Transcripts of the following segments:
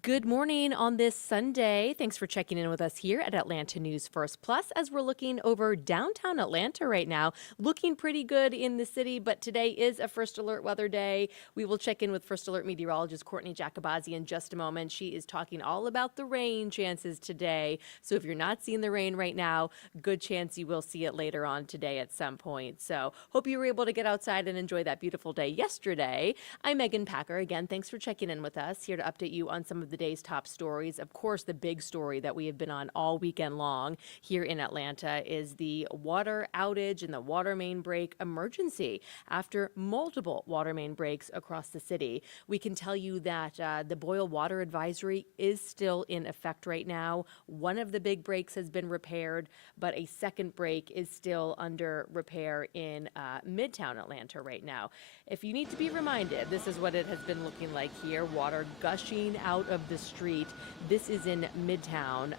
Good morning on this Sunday. Thanks for checking in with us here at Atlanta News First Plus as we're looking over downtown Atlanta right now. Looking pretty good in the city, but today is a First Alert weather day. We will check in with First Alert meteorologist Courtney Jacobazzi in just a moment. She is talking all about the rain chances today. So if you're not seeing the rain right now, good chance you will see it later on today at some point. So hope you were able to get outside and enjoy that beautiful day yesterday. I'm Megan Packer. Again, thanks for checking in with us, here to update you on some of the day's top stories. Of course, the big story that we have been on all weekend long here in Atlanta is the water outage and the water main break emergency after multiple water main breaks across the city. We can tell you that the boil water advisory is still in effect right now. One of the big breaks has been repaired, but a second break is still under repair in Midtown Atlanta right now. If you need to be reminded, this is what it has been looking like here. Water gushing out of the street. This is in Midtown,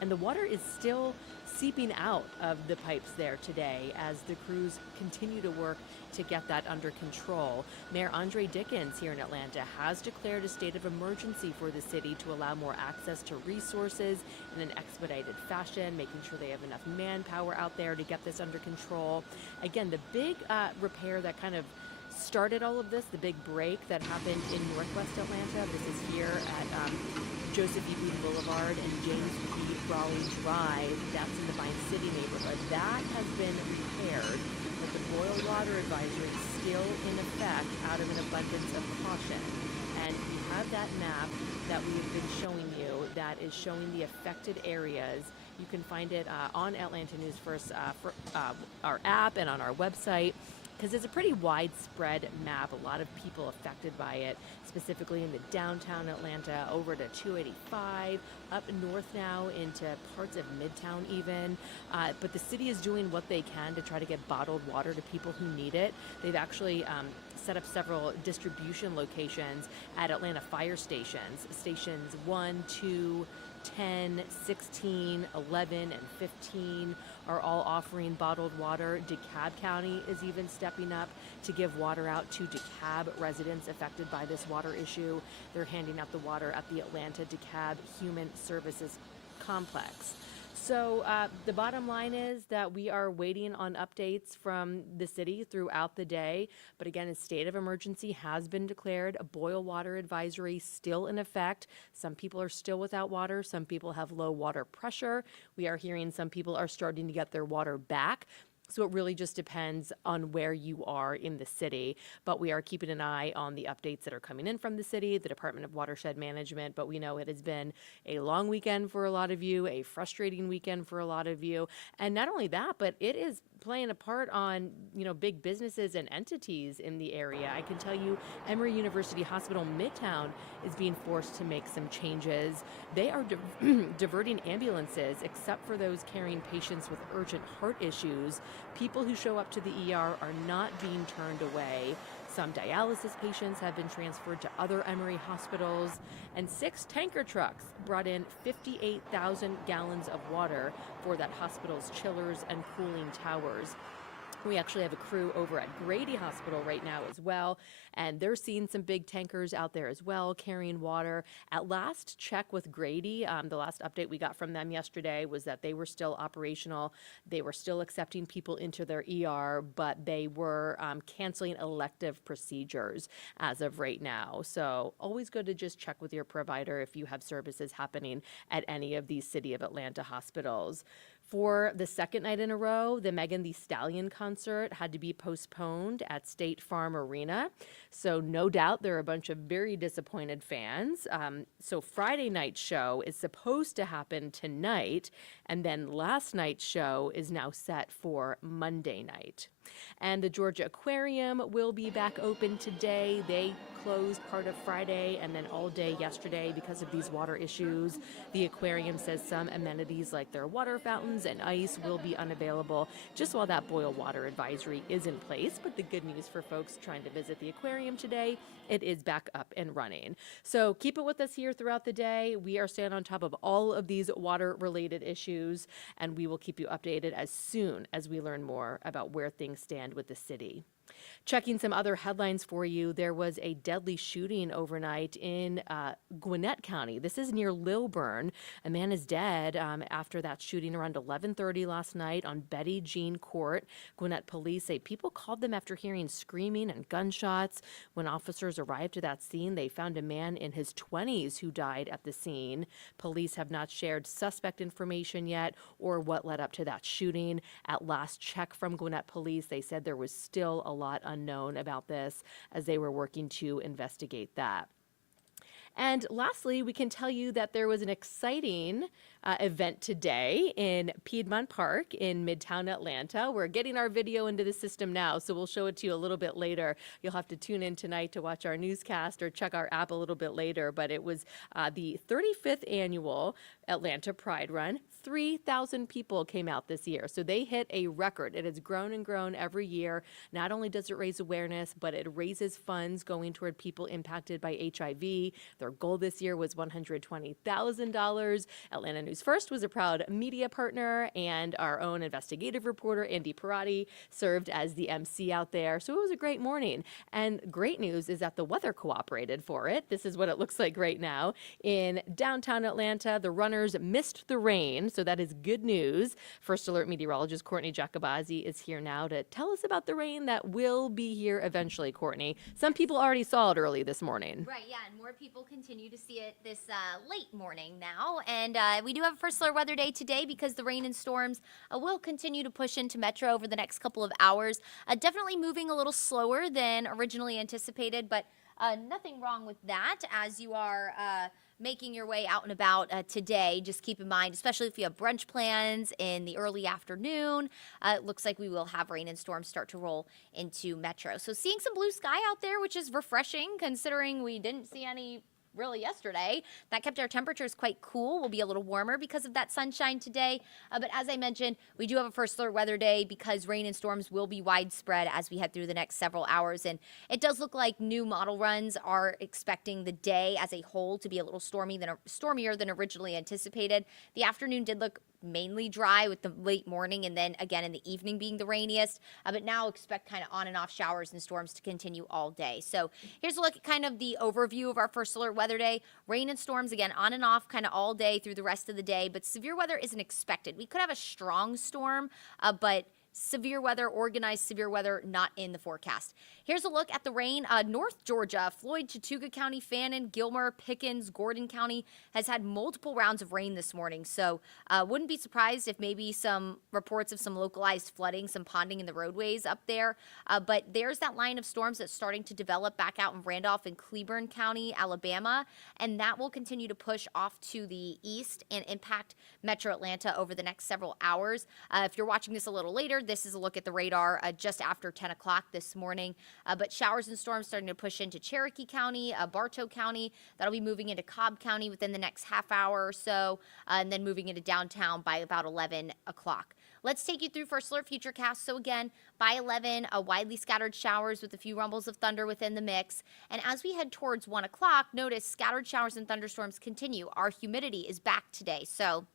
and the water is still seeping out of the pipes there today as the crews continue to work to get that under control. Mayor Andre Dickens here in Atlanta has declared a state of emergency for the city to allow more access to resources in an expedited fashion, making sure they have enough manpower out there to get this under control. Again, the big repair that kind of started all of this, the big break that happened in Northwest Atlanta. This is here at Joseph E. Bean Boulevard and James P. Raleigh Drive. That's in the Vine City neighborhood. That has been repaired, but the boil water advisory is still in effect out of an abundance of caution. And we have that map that we have been showing you that is showing the affected areas. You can find it on Atlanta News First, our app and on our website, because it's a pretty widespread map. A lot of people affected by it, specifically in the downtown Atlanta, over to 285, up north now into parts of Midtown even. But the city is doing what they can to try to get bottled water to people who need it. They've actually set up several distribution locations at Atlanta fire stations. Stations 1, 2, 10, 16, 11, and 15 are all offering bottled water. DeKalb County is even stepping up to give water out to DeKalb residents affected by this water issue. They're handing out the water at the Atlanta DeKalb Human Services Complex. So the bottom line is that we are waiting on updates from the city throughout the day. But again, a state of emergency has been declared. A boil water advisory still in effect. Some people are still without water. Some people have low water pressure. We are hearing some people are starting to get their water back. So it really just depends on where you are in the city. But we are keeping an eye on the updates that are coming in from the city, the Department of Watershed Management. But we know it has been a long weekend for a lot of you, a frustrating weekend for a lot of you. And not only that, but it is playing a part on, big businesses and entities in the area. I can tell you Emory University Hospital Midtown is being forced to make some changes. They are diverting ambulances except for those carrying patients with urgent heart issues. People who show up to the ER are not being turned away. Some dialysis patients have been transferred to other Emory hospitals, and 6 tanker trucks brought in 58,000 gallons of water for that hospital's chillers and cooling towers. We actually have a crew over at Grady Hospital right now as well, and they're seeing some big tankers out there as well carrying water. At last check with Grady, the last update we got from them yesterday was that they were still operational. They were still accepting people into their ER, but they were canceling elective procedures as of right now. So always good to just check with your provider if you have services happening at any of these City of Atlanta hospitals. For the second night in a row, the Megan Thee Stallion concert had to be postponed at State Farm Arena. So no doubt there are a bunch of very disappointed fans. So Friday night's show is supposed to happen tonight, and then last night's show is now set for Monday night. And the Georgia Aquarium will be back open today. They closed part of Friday and then all day yesterday because of these water issues. The aquarium says some amenities like their water fountains and ice will be unavailable just while that boil water advisory is in place. But the good news for folks trying to visit the aquarium today, it is back up and running. So keep it with us here throughout the day. We are staying on top of all of these water-related issues, and we will keep you updated as soon as we learn more about where things stand with the city. Checking some other headlines for you, there was a deadly shooting overnight in Gwinnett County. This is near Lilburn. A man is dead after that shooting around 11:30 last night on Betty Jean Court. Gwinnett police say people called them after hearing screaming and gunshots. When officers arrived to that scene, they found a man in his 20s who died at the scene. Police have not shared suspect information yet or what led up to that shooting. At last check from Gwinnett police, they said there was still a lot unknown about this as they were working to investigate that. And lastly, we can tell you that there was an exciting event today in Piedmont Park in Midtown Atlanta. We're getting our video into the system now, so we'll show it to you a little bit later. You'll have to tune in tonight to watch our newscast or check our app a little bit later. But it was the 35th annual Atlanta Pride Run. 3,000 people came out this year, so they hit a record. It has grown and grown every year. Not only does it raise awareness, but it raises funds going toward people impacted by HIV. Their goal this year was $120,000. Atlanta News First was a proud media partner, and our own investigative reporter, Andy Parati, served as the MC out there. So it was a great morning. And great news is that the weather cooperated for it. This is what it looks like right now. In downtown Atlanta, the runners missed the rain, so that is good news. First Alert meteorologist Courtney Jacobazzi is here now to tell us about the rain that will be here eventually, Courtney. Some people already saw it early this morning. Right, yeah, and more people continue to see it this late morning now. And we do have a First Alert weather day today because the rain and storms will continue to push into Metro over the next couple of hours. Definitely moving a little slower than originally anticipated, but nothing wrong with that as you are making your way out and about today. Just keep in mind, especially if you have brunch plans in the early afternoon, it looks like we will have rain and storms start to roll into Metro. So seeing some blue sky out there, which is refreshing considering we didn't see any really yesterday. That kept our temperatures quite cool. We'll be a little warmer because of that sunshine today. But as I mentioned, we do have a First Alert weather day because rain and storms will be widespread as we head through the next several hours. And it does look like new model runs are expecting the day as a whole to be a little stormier than originally anticipated. The afternoon did look mainly dry with the late morning and then again in the evening being the rainiest, but now expect kind of on and off showers and storms to continue all day. So here's a look at kind of the overview of our First Alert weather day. Rain and storms again on and off kind of all day through the rest of the day, but severe weather isn't expected. We could have a strong storm, but severe weather, organized severe weather, not in the forecast. Here's a look at the rain. North Georgia, Floyd, Chattooga County, Fannin, Gilmer, Pickens, Gordon County has had multiple rounds of rain this morning. So wouldn't be surprised if maybe some reports of some localized flooding, some ponding in the roadways up there. But there's that line of storms that's starting to develop back out in Randolph and Cleburne County, Alabama. And that will continue to push off to the east and impact Metro Atlanta over the next several hours. If you're watching this a little later, this is a look at the radar just after 10 o'clock this morning. But showers and storms starting to push into Cherokee County, Bartow County. That'll be moving into Cobb County within the next half hour or so, and then moving into downtown by about 11 o'clock. Let's take you through First Alert Futurecast. So again, by 11, widely scattered showers with a few rumbles of thunder within the mix. And as we head towards 1 o'clock, notice scattered showers and thunderstorms continue. Our humidity is back today, so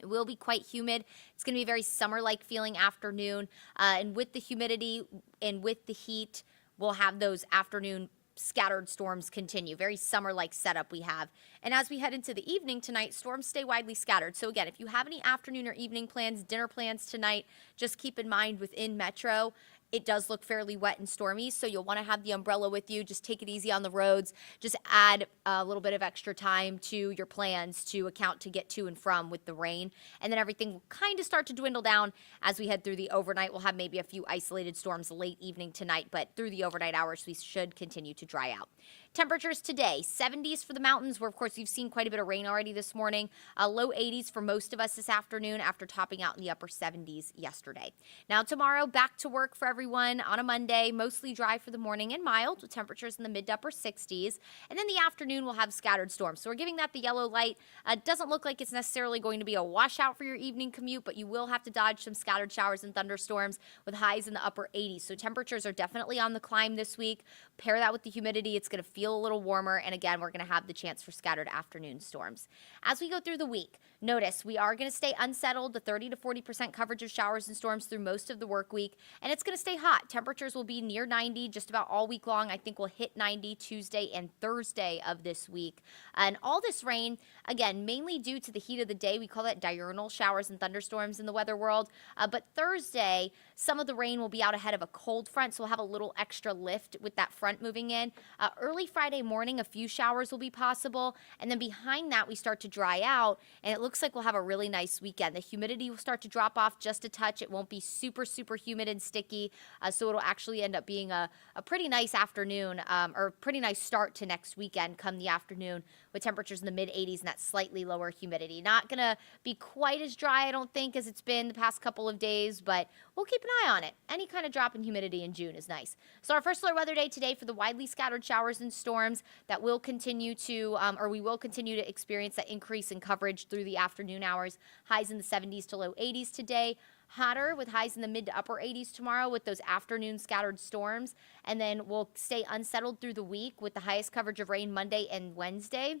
it will be quite humid. It's going to be a very summer-like feeling afternoon. And with the humidity and with the heat, we'll have those afternoon scattered storms continue. Very summer-like setup we have. And as we head into the evening tonight, storms stay widely scattered. So again, if you have any afternoon or evening plans, dinner plans tonight, just keep in mind within Metro, it does look fairly wet and stormy, so you'll want to have the umbrella with you. Just take it easy on the roads. Just add a little bit of extra time to your plans to account to get to and from with the rain. And then everything will kind of start to dwindle down as we head through the overnight. We'll have maybe a few isolated storms late evening tonight, but through the overnight hours, we should continue to dry out. Temperatures today, 70s for the mountains, where, of course, you've seen quite a bit of rain already this morning. Low 80s for most of us this afternoon after topping out in the upper 70s yesterday. Now, tomorrow, back to work for everyone on a Monday, mostly dry for the morning and mild with temperatures in the mid to upper 60s. And then the afternoon, we'll have scattered storms. So we're giving that the yellow light. Doesn't look like it's necessarily going to be a washout for your evening commute, but you will have to dodge some scattered showers and thunderstorms with highs in the upper 80s. So temperatures are definitely on the climb this week. Pair that with the humidity, it's going to feel feel a little warmer, and again, we're going to have the chance for scattered afternoon storms. As we go through the week, notice we are going to stay unsettled, the 30 to 40% coverage of showers and storms through most of the work week, and it's going to stay hot. Temperatures will be near 90 just about all week long. I think we'll hit 90 Tuesday and Thursday of this week. And all this rain, again, mainly due to the heat of the day. We call that diurnal showers and thunderstorms in the weather world. But Thursday, some of the rain will be out ahead of a cold front, so we'll have a little extra lift with that front moving in. Early Friday morning, a few showers will be possible, and then behind that, we start to dry out, and it looks like we'll have a really nice weekend. The humidity will start to drop off just a touch. It won't be super, super humid and sticky, so it'll actually end up being a pretty nice afternoon, or pretty nice start to next weekend come the afternoon, with temperatures in the mid-80s and that slightly lower humidity. Not going to be quite as dry, I don't think, as it's been the past couple of days, but we'll keep an eye on it. Any kind of drop in humidity in June is nice. So our first alert weather day today for the widely scattered showers and storms that will continue to, we will continue to experience that increase in coverage through the afternoon hours. Highs in the 70s to low 80s today. Hotter with highs in the mid to upper 80s tomorrow with those afternoon scattered storms. And then we'll stay unsettled through the week with the highest coverage of rain Monday and Wednesday.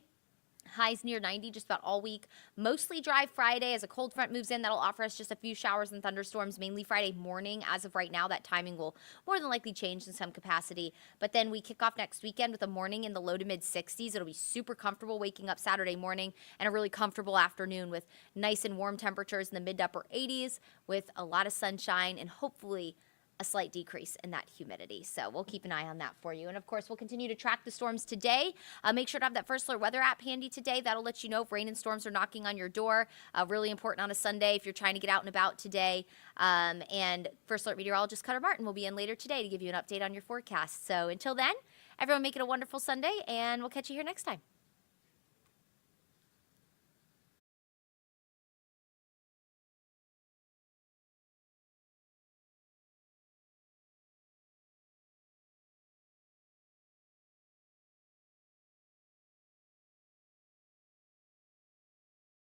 Highs near 90 just about all week. Mostly dry Friday as a cold front moves in. That'll offer us just a few showers and thunderstorms, mainly Friday morning. As of right now, that timing will more than likely change in some capacity. But then we kick off next weekend with a morning in the low to mid 60s. It'll be super comfortable waking up Saturday morning and a really comfortable afternoon with nice and warm temperatures in the mid to upper 80s with a lot of sunshine and hopefully a slight decrease in that humidity. So we'll keep an eye on that for you. And of course, we'll continue to track the storms today. Make sure to have that First Alert Weather app handy today. That'll let you know if rain and storms are knocking on your door. Really important on a Sunday if you're trying to get out and about today. And First Alert meteorologist Cutter Martin will be in later today to give you an update on your forecast. So until then, everyone make it a wonderful Sunday, and we'll catch you here next time.